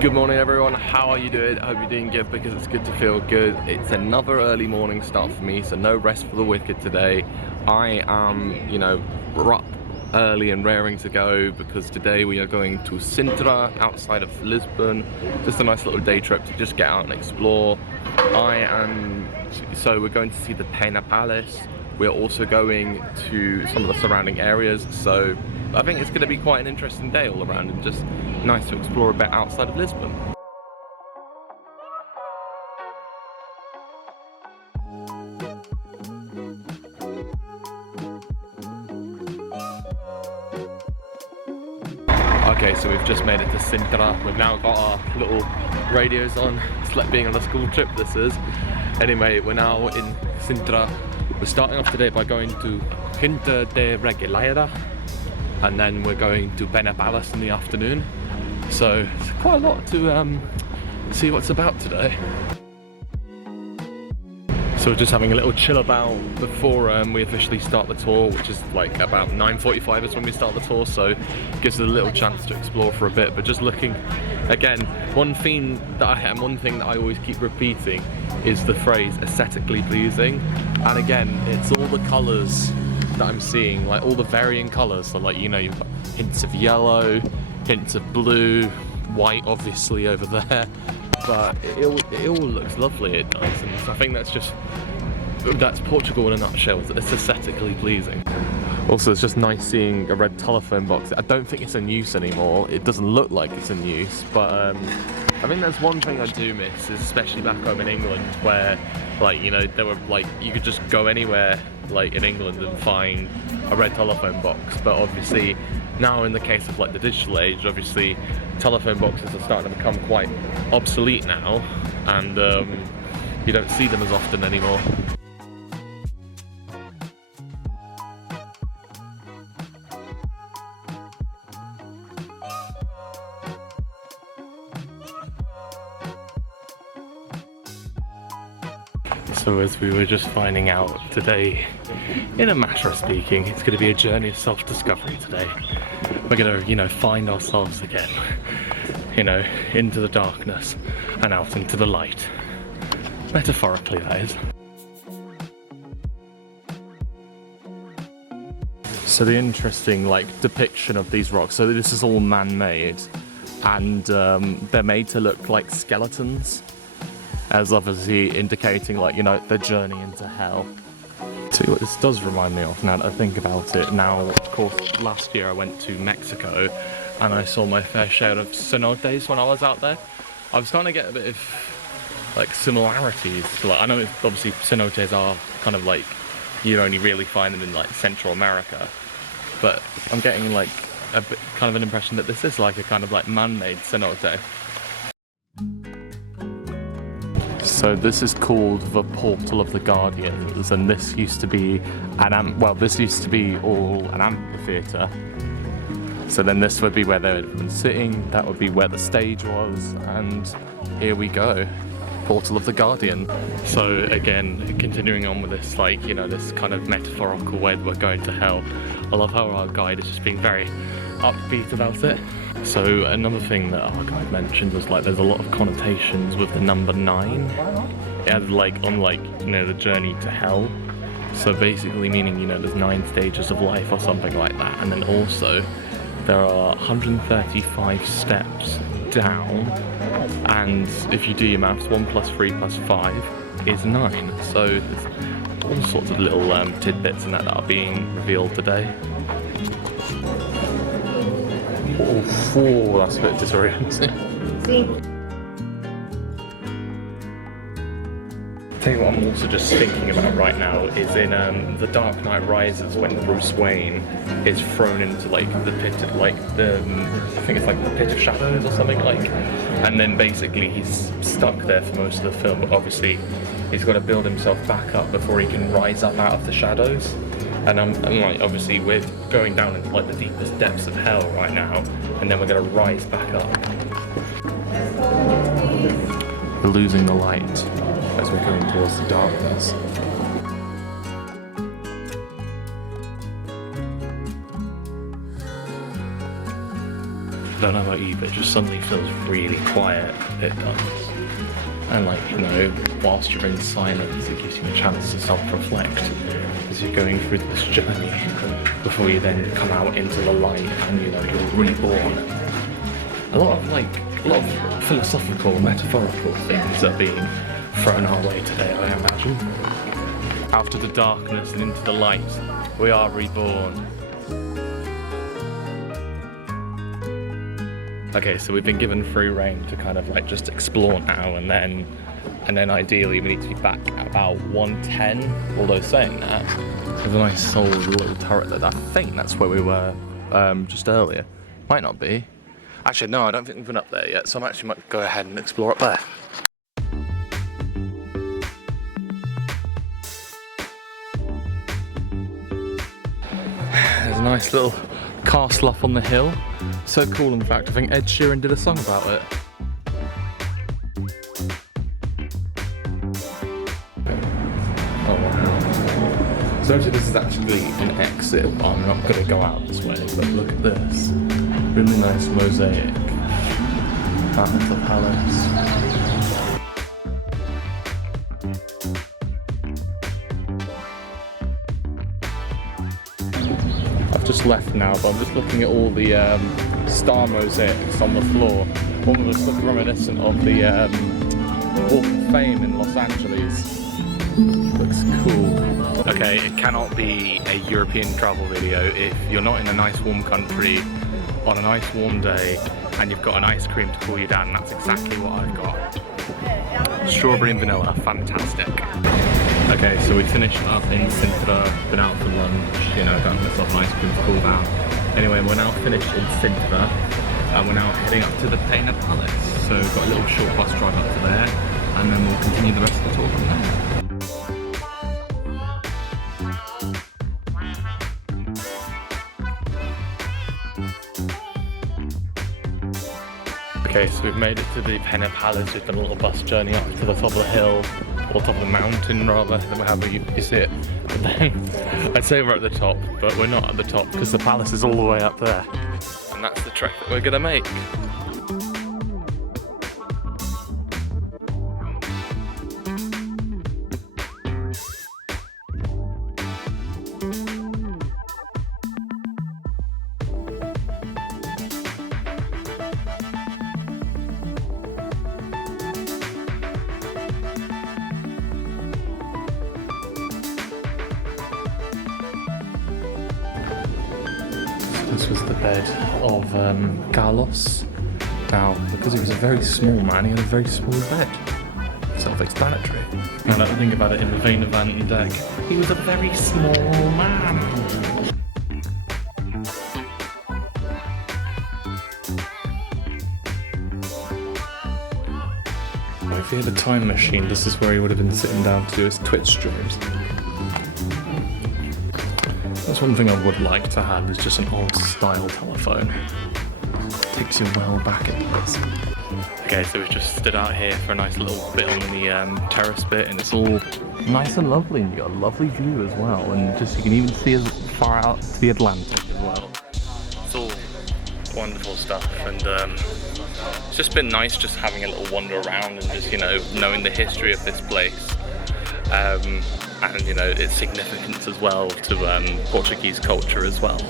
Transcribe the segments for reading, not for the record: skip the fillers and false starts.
Good morning everyone, how are you doing? I hope you're doing good because it's good to feel good. It's another early morning start for me, so no rest for the wicked today. I am, up early and raring to go because today we are going to Sintra outside of Lisbon. Just a nice little day trip to just get out and explore. So we're going to see the Pena Palace. We're also going to some of the surrounding areas, so I think it's going to be quite an interesting day all around and just nice to explore a bit outside of Lisbon. Okay, so we've just made it to Sintra. We've now got our little radios on. It's like being on a school trip, this is. Anyway, we're now in Sintra. We're starting off today by going to Quinta Da Regaleira, and then we're going to Pena Palace in the afternoon. So it's quite a lot to see what's about today. So we're just having a little chill about before we officially start the tour, which is like about 9:45 is when we start the tour, so it gives us a little chance to explore for a bit. But just looking, again, one thing that I always keep repeating is the phrase aesthetically pleasing. And again, it's all the colours that I'm seeing, like all the varying colours. So like, you've got hints of yellow, hints of blue, white obviously over there, but it all looks lovely at night, and I think that's Portugal in a nutshell. It's aesthetically pleasing. Also, it's just nice seeing a red telephone box. I don't think it's in use anymore. It doesn't look like it's in use, but I think there's one thing I do miss, is especially back home in England, where there were you could just go anywhere in England and find a red telephone box. But obviously now, in the case of the digital age, obviously telephone boxes are starting to become quite obsolete now, and you don't see them as often anymore. So as we were just finding out today, in a matter of speaking, it's going to be a journey of self-discovery today. We're going to, find ourselves again, into the darkness and out into the light. Metaphorically, that is. So the interesting, depiction of these rocks, so this is all man-made, and they're made to look like skeletons, as obviously indicating the journey into hell. See what this does remind me of now that I think about it. Now, of course, last year I went to Mexico and I saw my fair share of cenotes when I was out there. I was starting to get a bit of similarities to I know obviously cenotes are kind of you only really find them in Central America, but I'm getting a bit kind of an impression that this is a kind of man-made cenote. So this is called the Portal of the Guardians, and this used to be this used to be all an amphitheatre. So then this would be where they would have been sitting, that would be where the stage was, and here we go, Portal of the Guardian. So again, continuing on with this, this kind of metaphorical way that we're going to hell. I love how our guide is just being very upbeat about it. So another thing that our guide mentioned was there's a lot of connotations with the number 9. It has on the journey to hell. So basically meaning there's 9 stages of life or something like that, and then also there are 135 steps down, and if you do your maths, 1 + 3 + 5 is 9. So there's all sorts of little tidbits in that are being revealed today. Oh, that's a bit disorienting. Tell you what I'm also just thinking about right now is in The Dark Knight Rises, when Bruce Wayne is thrown into the pit of I think it's the pit of shadows or something and then basically he's stuck there for most of the film, but obviously he's got to build himself back up before he can rise up out of the shadows. And obviously we're going down into the deepest depths of hell right now, and then we're going to rise back up. We're losing the light as we're going towards the darkness. I don't know about you, but it just suddenly feels really quiet. It does. And like, you know, whilst you're in silence, it gives you a chance to self-reflect as you're going through this journey before you then come out into the light and, you know, you're reborn. A lot of philosophical, metaphorical things are being thrown our way today, I imagine. Out of the darkness and into the light, we are reborn. Okay, so we've been given free rein to kind of like just explore now and then ideally we need to be back at about 1:10. Although saying that, there's a nice solid little turret there. I think that's where we were just earlier. Might not be. Actually, no, I don't think we've been up there yet, so I actually might go ahead and explore up there. There's a nice little castle up on the hill. So cool, in fact, I think Ed Sheeran did a song about it. Oh wow. So actually this is actually an exit. I'm not going to go out this way, but look at this. Really nice mosaic. Out of the palace. Just left now, but I'm just looking at all the star mosaics on the floor. One of us looks reminiscent of the Walk of Fame in Los Angeles. Looks cool. Okay, it cannot be a European travel video if you're not in a nice warm country on a nice warm day and you've got an ice cream to cool you down, and that's exactly what I've got. Strawberry and vanilla, fantastic. Okay, so we finished up in Sintra, been out for lunch, you know, got myself an ice cream to cool down. Anyway, we're now finished in Sintra, and we're now heading up to the Pena Palace. So we've got a little short bus drive up to there, and then we'll continue the rest of the tour from there. Okay, so we've made it to the Pena Palace. We've done a little bus journey up to the top of the hill, or top of the mountain rather, however you see it. But then, I'd say we're at the top, but we're not at the top because the palace is all the way up there. And that's the trek that we're gonna make. This was the bed of Carlos. Now, because he was a very small man, he had a very small bed. Self-explanatory. Now that I think about it in the vein of Van Dijk, he was a very small man. If he had a time machine, this is where he would have been sitting down to do his Twitch streams. That's one thing I would like to have, is just an old style telephone. Takes you well back in place. Okay, so we've just stood out here for a nice little bit on the terrace bit, and it's all nice and lovely, and you've got a lovely view as well, and just you can even see as far out to the Atlantic as well. It's all wonderful stuff, and it's just been nice just having a little wander around and just, you know, knowing the history of this place. And you know, its significance as well to Portuguese culture as well.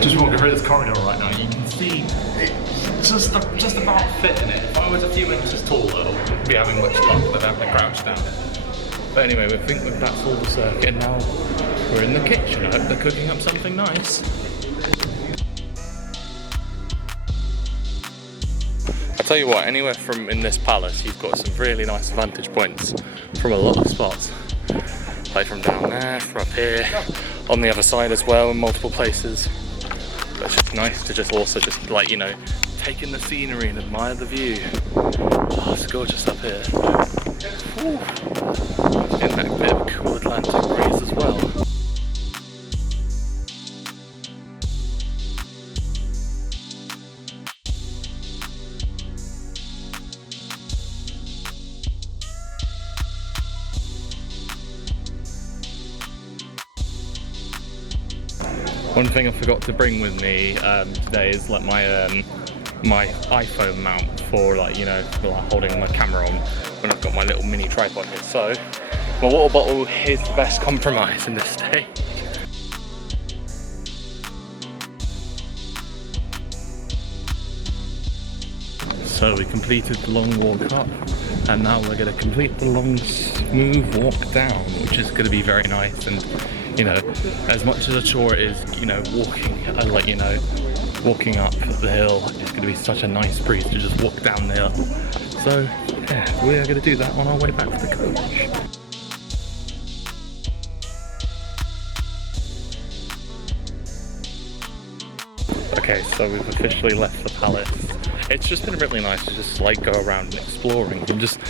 Just walking through this corridor right now, you can see it's just about fitting it. If I was a few inches taller, I wouldn't be having much luck with having to crouch down. But anyway, we think that's all the circuit, and now we're in the kitchen. I hope they're cooking up something nice. I'll tell you what, anywhere from in this palace, you've got some really nice vantage points from a lot of spots. Like from down there, from up here, on the other side as well, in multiple places. But it's just nice to just also just, like, you know, take in the scenery and admire the view. Oh, it's gorgeous up here. Ooh. Getting that bit of a cool Atlantic breeze as well. One thing I forgot to bring with me today is like my my iPhone mount for like, you know, for like holding my camera on when I've got my little mini tripod here. So my water bottle is the best compromise in this stage. So we completed the long walk up, and now we're going to complete the long smooth walk down, which is going to be very nice. And you know, as much as a chore it is, you know, walking, like, you know, walking up the hill, it's going to be such a nice breeze to just walk down the hill. So yeah, we are going to do that on our way back to the coach. Okay, so we've officially left the palace. It's just been really nice to just like go around and exploring, and just,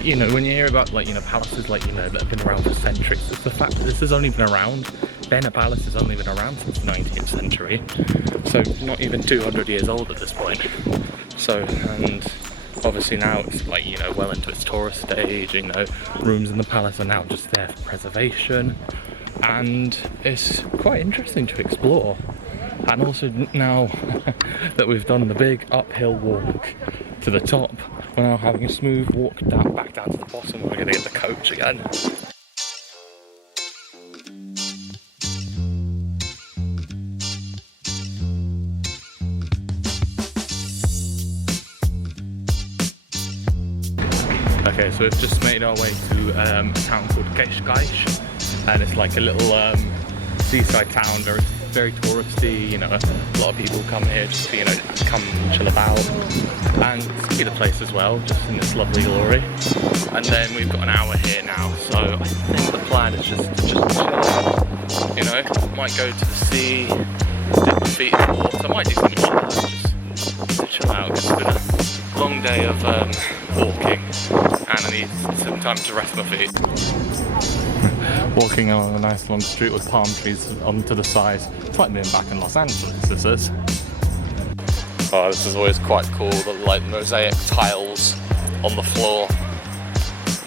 you know, when you hear about like, you know, palaces like, you know, that have been around for centuries, it's the fact that this has only been around, Pena Palace has only been around since the 19th century, so not even 200 years old at this point. So, and obviously now it's like, you know, well into its tourist stage, you know, rooms in the palace are now just there for preservation, and it's quite interesting to explore. And also now that we've done the big uphill walk to the top, we're now having a smooth walk down, back down to the bottom. We're going to get the coach again. Okay, so we've just made our way to a town called Cascais, and it's like a little seaside town, very touristy, you know, a lot of people come here just to, you know, come chill about and see the place as well, just in its lovely glory. And then we've got an hour here now, so I think the plan is just to chill out, you know, might go to the sea, dip my feet in the water, I might do something like that, just to chill out. It's been a long day of walking, and I need some time to rest my feet. Walking along a nice long street with palm trees onto the sides. It's like being back in Los Angeles, this is. Oh, this is always quite cool, the like mosaic tiles on the floor.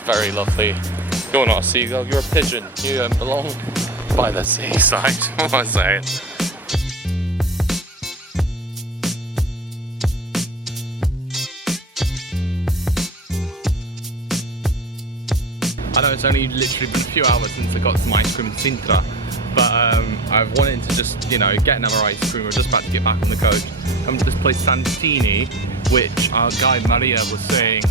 Very lovely. You're not a seagull, you're a pigeon. You don't belong by the seaside. What am I saying? I know it's only literally been a few hours since I got some ice cream in Sintra, but I've wanted to just, you know, get another ice cream. We're just about to get back on the coach. Come to this place Santini, which our guide Maria was saying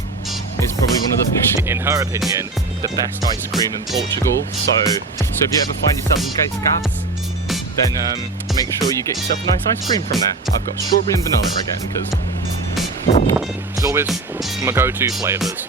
is probably one of the, in her opinion, the best ice cream in Portugal. So if you ever find yourself in Cascais, then make sure you get yourself a nice ice cream from there. I've got strawberry and vanilla again, because it's always my go-to flavours.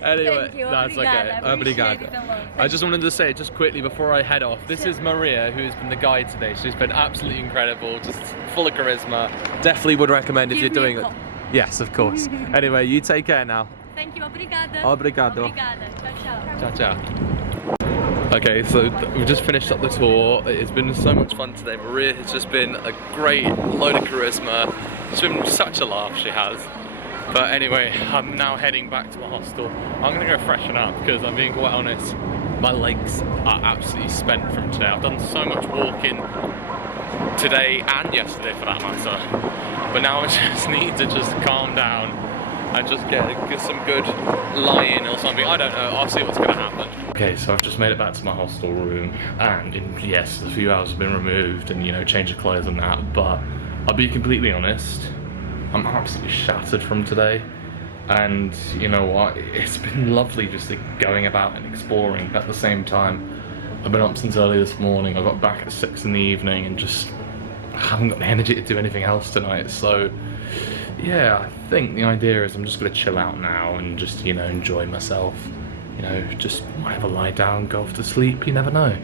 Anyway, that's okay. Obrigado. I just wanted to say, just quickly before I head off, this is Maria, who's been the guide today. She's been absolutely incredible, just full of charisma. Definitely would recommend if you're doing it. Yes, of course. Anyway, you take care now. Thank you. Obrigada. Obrigado. Obrigada. Ciao, ciao. Ciao, ciao. Okay, so we've just finished up the tour. It's been so much fun today. Maria has just been a great load of charisma. It's been such a laugh, she has. But anyway, I'm now heading back to my hostel. I'm gonna go freshen up because I'm being quite honest, my legs are absolutely spent from today. I've done so much walking today and yesterday for that matter. But now I just need to just calm down and just get some good lie-in or something. I don't know, I'll see what's gonna happen. Okay, so I've just made it back to my hostel room, and yes, a few hours have been removed and, you know, change of clothes and that, but I'll be completely honest, I'm absolutely shattered from today. And you know what, it's been lovely just going about and exploring. At the same time, I've been up since early this morning. I got back at 6 in the evening and just haven't got the energy to do anything else tonight. So yeah, I think the idea is I'm just gonna chill out now and just, you know, enjoy myself. You know, just might have a lie down, go off to sleep, you never know.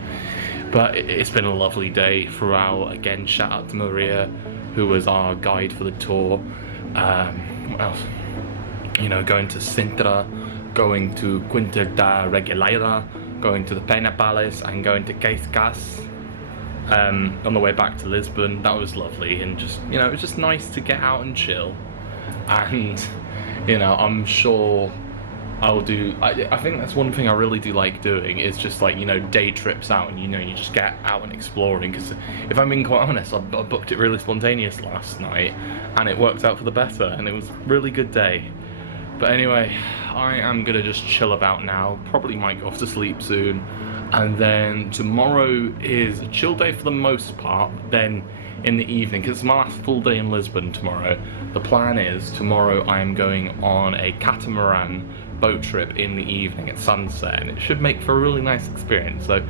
But it's been a lovely day throughout. Again, shout out to Maria, who was our guide for the tour. What else? You know, going to Sintra, going to Quinta Da Regaleira, going to the Pena Palace, and going to Cascais on the way back to Lisbon. That was lovely, and just, you know, it was just nice to get out and chill. And you know, I'm sure I'll do, I think that's one thing I really do like doing, is just like, you know, day trips out, and you know, you just get out and exploring. Because if I'm being quite honest, I booked it really spontaneous last night and it worked out for the better, and it was a really good day. But anyway, I am gonna just chill about now, probably might go off to sleep soon, and then tomorrow is a chill day for the most part. Then in the evening, because it's my last full day in Lisbon tomorrow, the plan is tomorrow I am going on a catamaran boat trip in the evening at sunset, and it should make for a really nice experience, so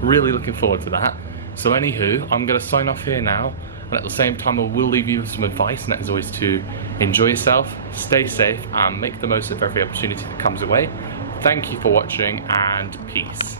really looking forward to that. So anywho, I'm going to sign off here now, and at the same time I will leave you with some advice, and that is always to enjoy yourself, stay safe, and make the most of every opportunity that comes your way. Thank you for watching, and peace.